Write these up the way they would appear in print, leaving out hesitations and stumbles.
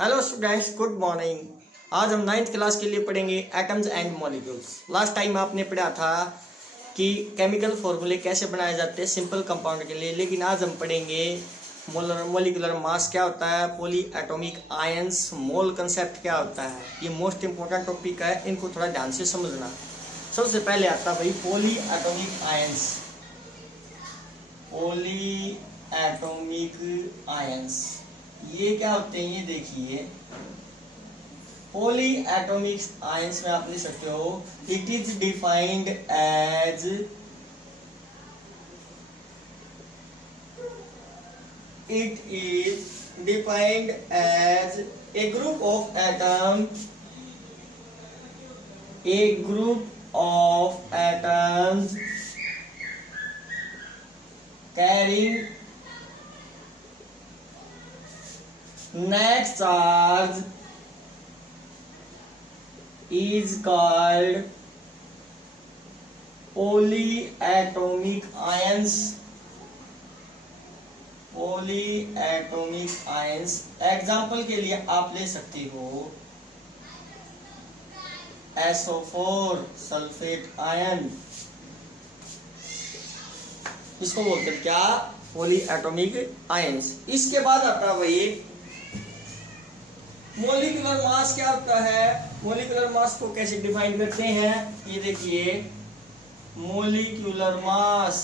Hello students, good morning. आज हम ninth class के लिए पढ़ेंगे atoms and molecules. Last time आपने पढ़ा था कि केमिकल फॉर्मूले कैसे बनाए जाते हैं सिंपल कंपाउंड के लिए, लेकिन आज हम पढ़ेंगे मोलिकुलर मास क्या होता है, पॉली एटॉमिक आयंस, मोल कंसेप्ट क्या होता है। ये मोस्ट इंपॉर्टेंट टॉपिक है, इनको थोड़ा ध्यान से समझना। सबसे पहले आता भाई poly atomic ions. Poly atomic ions ये क्या होते हैं, ये देखिए। पॉली एटॉमिक आयंस में आप लिख सकते हो, it is defined as a group of atom, a group of atoms carrying net charge is called polyatomic ions. polyatomic ions example के लिए आप ले सकते हो SO4 सल्फेट आयन, इसको बोलते हैं क्या, पॉली एटॉमिक आयंस। इसके बाद आता है भाई मोलिकुलर मास क्या होता है। मोलिकुलर मास को कैसे डिफाइन करते हैं, ये देखिए। मोलिकुलर मास,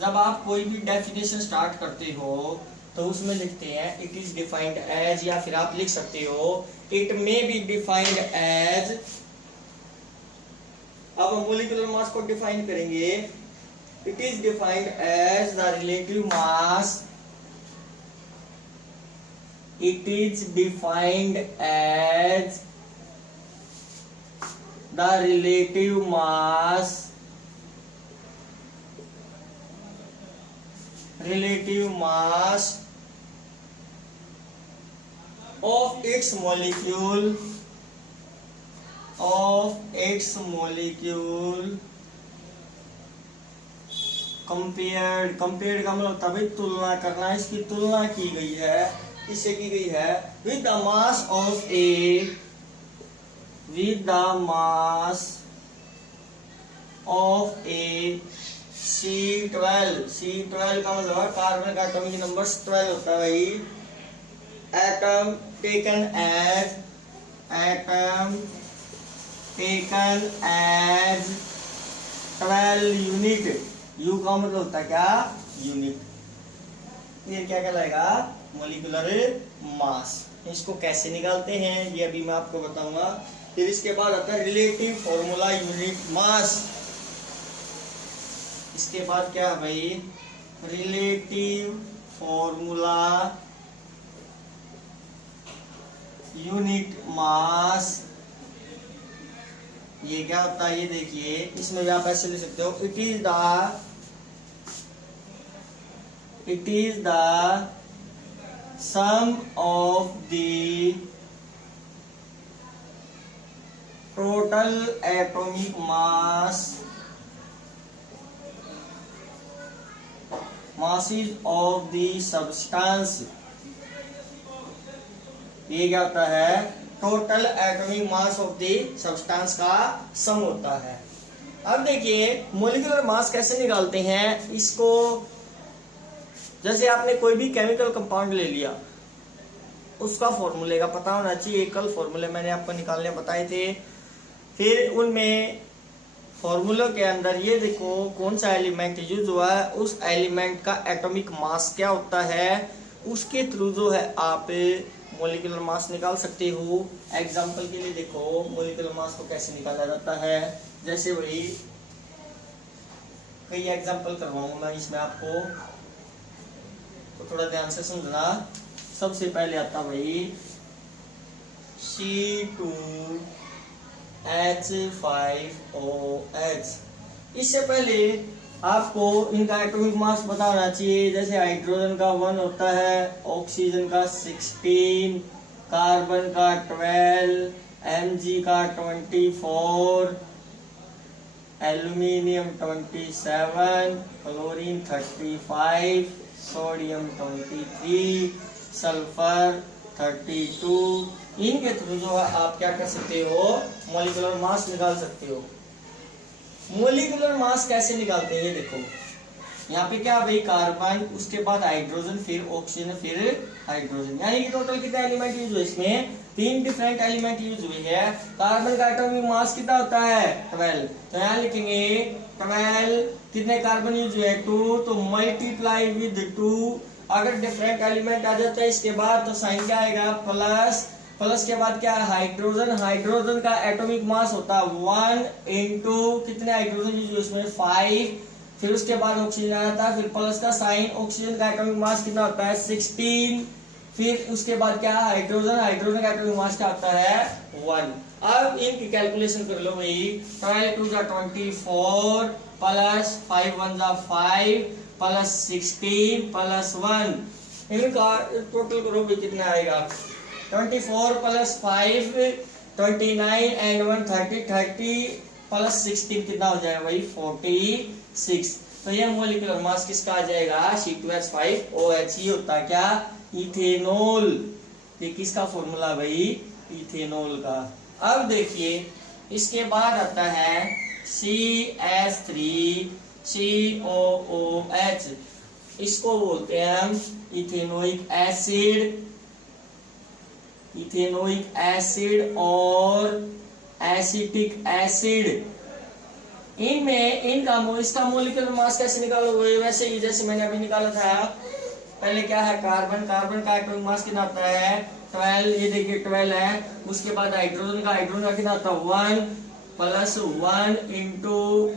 जब आप कोई भी डेफिनेशन स्टार्ट करते हो तो उसमें लिखते हैं इट इज डिफाइंड एज, या फिर आप लिख सकते हो it may be defined as. अब हम मोलिकुलर मास को डिफाइन करेंगे। It is defined as the relative mass, it is defined as the relative mass, of its molecule compared का मतलब होता है भाई तुलना करना। इसकी तुलना की गई है, इससे की गई है with the mass of A C12। C12 का मतलब है कार्बन का एटॉमिक नंबर 12 होता है भाई। Atom taken as 12 unit. U का मतलब होता है क्या, यूनिट। ये क्या कहलाएगा, मोलिकुलर मास। इसको कैसे निकालते हैं ये अभी मैं आपको बताऊंगा। फिर इसके बाद आता है रिलेटिव फॉर्मूला यूनिट मास। इसके बाद क्या है भाई, रिलेटिव फॉर्मूला यूनिट मास। ये क्या होता है, ये देखिए। इसमें भी आप ऐसे लिख सकते हो, it is the sum of the total atomic masses of the substance। ये क्या होता है, total atomic mass of the substance का सम होता है। अब देखिए मोलिकुलर मास कैसे निकालते हैं इसको। जैसे आपने कोई भी केमिकल कंपाउंड ले लिया, उसका फॉर्मूले का पता होना चाहिए। कल फॉर्मूले मैंने आपको निकालने बताए थे। फिर उनमें फॉर्मूला के अंदर ये देखो कौन सा एलिमेंट यूज हुआ है, उस एलिमेंट का एटॉमिक मास क्या होता है, उसके थ्रू जो है आप मोलिकुलर मास निकाल सकते हो। एग्जांपल के लिए देखो मोलिकुलर मास को कैसे निकाला जाता है। जैसे वही कई एग्जांपल करवाऊंगा मैं इसमें आपको, तो थोड़ा ध्यान से समझना। सबसे पहले आता भाई C2H5OH। इससे पहले आपको इनका एटॉमिक मास पता होना चाहिए। जैसे हाइड्रोजन का 1 होता है, ऑक्सीजन का 16, कार्बन का 12, Mg का 24, एल्यूमिनियम 27, क्लोरीन 35, सोडियम 23, सल्फर 32। इनके थ्रू जो है आप क्या कर सकते हो, मॉलिक्यूलर मास निकाल सकते हो। मॉलिक्यूलर मास कैसे निकालते हैं ये देखो, यहाँ पे क्या भाई कार्बन, उसके बाद हाइड्रोजन, फिर ऑक्सीजन, फिर हाइड्रोजन, यानी कि टोटल कितने एलिमेंट यूज हुए इसमें, 3 डिफरेंट एलिमेंट यूज हुए हैं। कार्बन का एटॉमिक मास कितना होता है 12, तो यहाँ लिखेंगे 12, कितने कार्बन यूज हुए 2, तो मल्टीप्लाई विद 2। अगर डिफरेंट एलिमेंट आ जाता है इसके बाद तो साइन क्या आएगा प्लस, प्लस के बाद क्या है हाइड्रोजन, हाइड्रोजन का एटॉमिक मास होता है 1 इंटू कितने हाइड्रोजन यूज हुए इसमें 5, फिर उसके बाद ऑक्सीजन आता है, फिर प्लस का साइन, ऑक्सीजन का एटॉमिक मास कितना होता है 16, फिर उसके बाद क्या है हाइड्रोजन, हाइड्रोजन का एटॉमिक मास क्या होता है 1। अब इनकी कैलकुलेशन कर लो भाई, 12 2 24 प्लस 5 1 5 प्लस 16 प्लस 1, इनका टोटल करो भाई कितना आएगा, 24 प्लस 5 29 एंड 1 30 प्लस 16 कितना हो जाएगा भाई 46। तो ये मोलिकुलर मास किसका आ जाएगा C2H5OH। ये होता है क्या इथेनॉल, ये किसका फॉर्मूला भाई इथेनॉल का। अब देखिए इसके बाद आता है CH3COOH, इसको बोलते हैं हम इथेनोइक एसिड, इथेनोइक एसिड और एसिटिक एसिड। इनमें इनका इसका मोलिकुलर मास कैसे निकालोगे, वैसे ही जैसे मैंने अभी निकाला था। पहले क्या है कार्बन, कार्बन का एटॉमिक मास कितना आता है 12, ये देखिए 12 है। उसके बाद हाइड्रोजन का, हाइड्रोजन का कितना आता है 1 प्लस 1 इंटू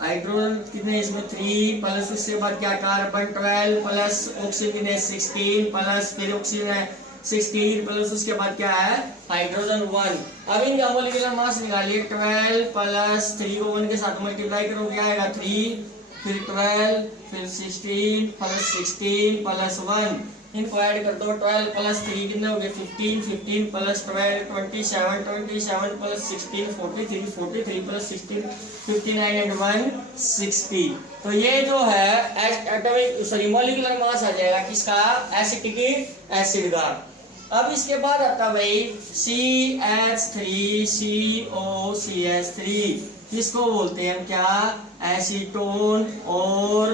हाइड्रोजन कितने इसमें 3 प्लस उसके बाद क्या कार्बन 12 प्लस ऑक्सीजन कितने 16 प्लस फिर ऑक्सीजन है 16 प्लस उसके बाद क्या है हाइड्रोजन 1। अब इनका मोलिकुलर मास निकालिए, 12 प्लस 3 को 1 के साथ मल्टीप्लाई करो क्या आएगा 3, फिर 12 फिर 16 प्लस 16 प्लस 1, इनको ऐड कर दो, 12 प्लस 3 कितने हो गए 15, 15 प्लस 12 27, 27 प्लस 16 43, 43 प्लस 16 59 एंड 1 60। तो ये जो है एटॉमिक सॉरी मोलिकुलर मास आ जाएगा किसका एसिटिक एसिड का। अब इसके बाद आता भाई CH3COCH3, इसको बोलते हैं क्या एसीटोन और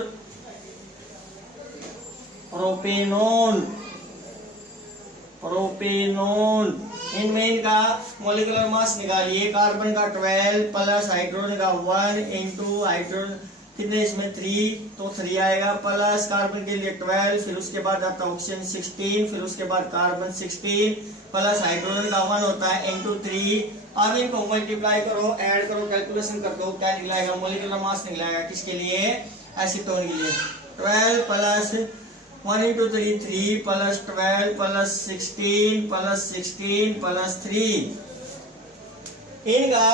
प्रोपेनोन, प्रोपेनोन। इनमें इनका मोलिकुलर मास निकालिए, कार्बन का 12 प्लस हाइड्रोजन का 1 इंटू हाइड्रोजन कितने इसमें 3, तो 3 आएगा प्लस कार्बन के लिए 12, फिर उसके बाद आता है ऑक्सीजन 16, फिर उसके बाद कार्बन 16 प्लस हाइड्रोजन का 1 होता है इंटू 3। अब इनको मल्टीप्लाई करो, ऐड करो, कैलकुलेशन कर दो, क्या निकलाएगा मोलिकुलर मास निकलाएगा किसके लिए एसीटोन के लिए 12 plus 1 into 3 3 plus 12 plus 16 plus 16 plus 3। इनका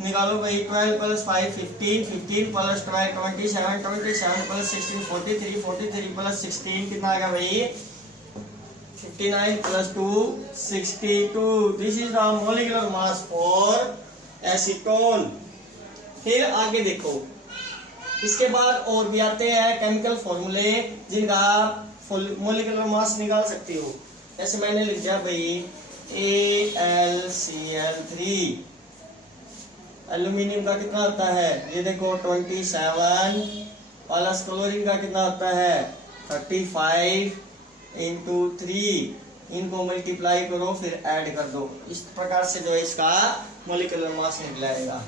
निकालो भाई 12 प्लस 5 15, 15 प्लस 12 27, 27 प्लस 16 43, 43 प्लस 16 कितना आएगा भाई 59 plus 2 62। This is the molecular mass for acetone. फिर आगे देखो, इसके बाद और भी आते हैं केमिकल फॉर्मूले जिनका मोलिकुलर मास निकाल सकते हो। जैसे मैंने लिख दिया भाई AlCl3, एल्यूमिनियम का कितना होता है ये देखो 27 प्लस क्लोरीन का कितना होता है 35 इंटू 3, इनको मल्टीप्लाई करो फिर ऐड कर दो। इस प्रकार से जो है इसका मोलिकुलर मास निकलेगा।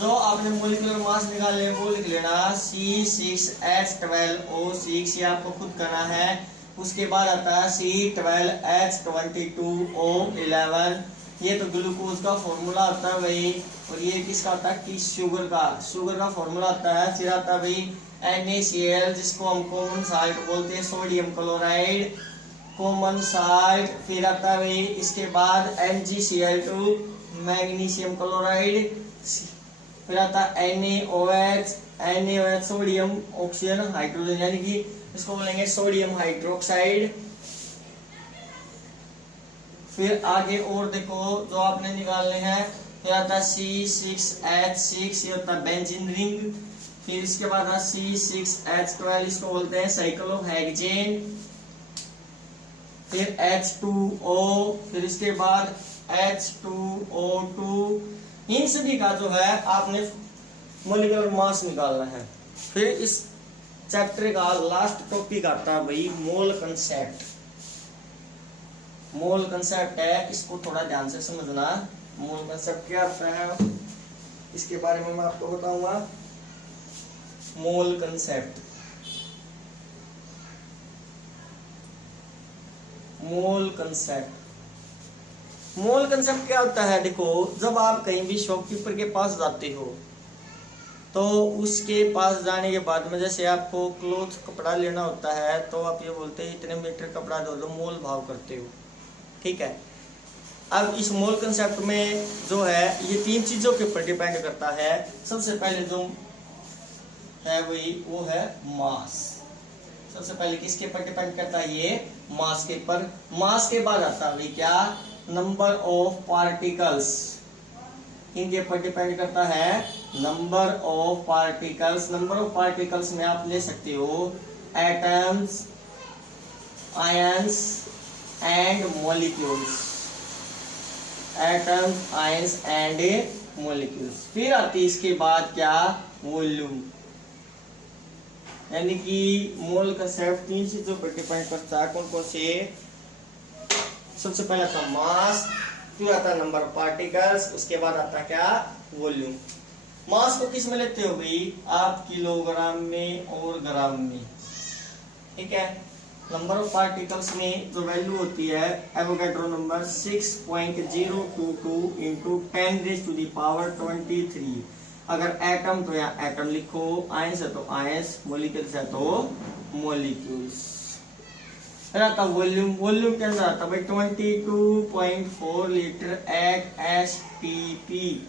जो आपने मोलिकुलर मास निकाले वो लिख लेना C6H12O6, ये आपको खुद करना है। उसके बाद आता है C12H22O11, ये तो ग्लूकोज का फॉर्मूला होता है भाई, और ये किसका होता है कि शुगर का फॉर्मूला होता है। फिर आता है भाई NaCl, जिसको हम कॉमन साल्ट बोलते हैं, सोडियम क्लोराइड कॉमन साल्ट। फिर आता है भाई इसके बाद MgCl2 मैग्नीशियम क्लोराइड। फिर आता है NaOH सोडियम ऑक्सीजन हाइड्रोजन, यानी कि इसको बोलेंगे सोडियम हाइड्रोक्साइड। फिर आगे और देखो जो आपने निकालने हैं, फिर आता है C6H6, ये होता है बेंजीन रिंग। फिर इसके बाद है C6H12, इसको बोलते हैं साइक्लोहेक्सेन। फिर H2O, फिर इसके बाद H2O2। इन सभी का जो है आपने मॉलिक्यूलर मास निकालना है। फिर इस चैप्टर का लास्ट टॉपिक आता है भाई मोल कंसेप्ट। मोल कंसेप्ट है, इसको थोड़ा ध्यान से समझना। मोल कंसेप्ट क्या होता है इसके बारे में मैं आपको बताऊंगा। मोल कंसेप्ट, मोल कंसेप्ट, मोल कंसेप्ट क्या होता है? देखो, जब आप कहीं भी शॉपकीपर के पास जाते हो तो उसके पास जाने के बाद में जैसे आपको क्लोथ कपड़ा लेना होता है तो आप ये बोलते हैं इतने मीटर कपड़ा दो, जो मोल भाव करते हो, ठीक है। अब इस मोल कंसेप्ट में जो है ये तीन चीजों के ऊपर डिपेंड करता है। सबसे पहले जो है वो है मास। सबसे पहले किसके ऊपर डिपेंड करता है? ये मास के ऊपर। मास के बाद आता है क्या? Number of particles. इनके ऊपर डिपेंड करता है number of particles. Number of particles में आप ले सकते हो atoms, ions and molecules. Atoms, ions and molecules. फिर आती है इसके बाद क्या? वॉल्यूम। यानी कि मोल कंसेप्ट तीन चीजों पर डिपेंड करता है। कौन कौन से? सबसे पहले आता मास, फिर आता है नंबर ऑफ पार्टिकल्स, उसके बाद आता क्या? वॉल्यूम। मास को किस में लेते हो भाई? आप किलोग्राम में और ग्राम में, ठीक है। नंबर ऑफ पार्टिकल्स में जो वैल्यू होती है एवोगैड्रो नंबर 6.022 इंटू 10⁻23। अगर एटम तो यहाँ एटम लिखो, आयंस है तो आयंस, मॉलिक्यूल्स है तो मॉलिक्यूल्स। फिर आता वॉल्यूम। वॉल्यूम के अंदर आता भाई 22.4 लीटर एट STP।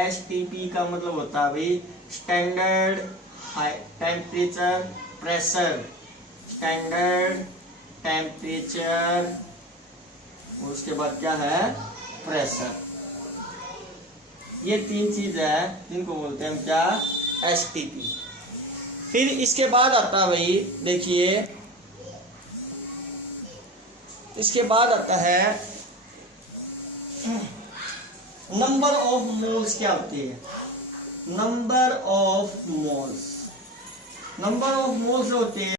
STP का मतलब होता है भाई standard temperature pressure. Standard temperature, उसके बाद क्या है? प्रेशर। ये तीन चीज है जिनको बोलते हैं हम क्या? STP। फिर इसके बाद आता है भाई, देखिए इसके बाद आता है नंबर ऑफ मोल्स। क्या होती है? Number of moles. Number of moles होते हैं